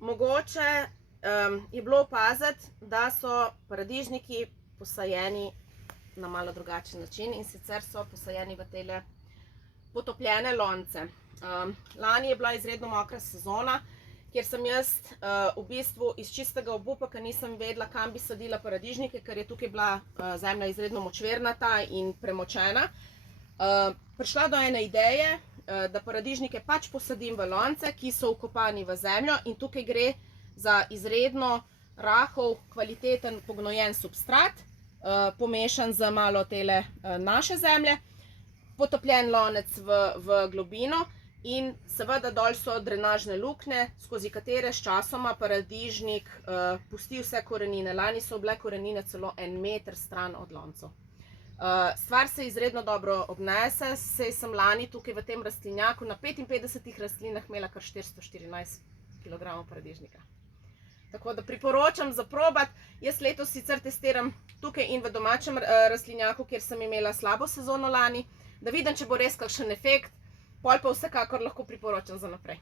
mogoče je bilo opaziti, da so paradižniki posajeni na malo drugačen način, in sicer so posajeni v tele potopljene lonce. Lani je bila izredno mokra sezona, kjer sem jaz v bistvu iz čistega obupa, ker nisem vedela, kam bi sadila paradižnike, ker je tukaj bila zemlja izredno močvirnata in premočena, prišla do ene ideje, da paradižnike pač posadim v lonce, ki so vkopani v zemljo, in tukaj gre za izredno rahel, kvaliteten pognojen substrat, pomešan z malo tele naše zemlje, potopljen lonec v globino in seveda dol so drenažne luknje, skozi katere s časoma paradižnik pusti vse korenine. Lani so bile korenine celo 1 meter stran od loncev. Stvar se izredno dobro obnese, saj sem lani tukaj v tem rastlinjaku na 55 rastlinah imela kar 414 kg paradižnika. Tako da priporočam za probat. Jaz letos sicer testiram tukaj in v domačem rastlinjaku, kjer sem imela slabo sezono lani, da vidim, če bo res kakšen efekt, pol pa vsekakor lahko priporočam za naprej.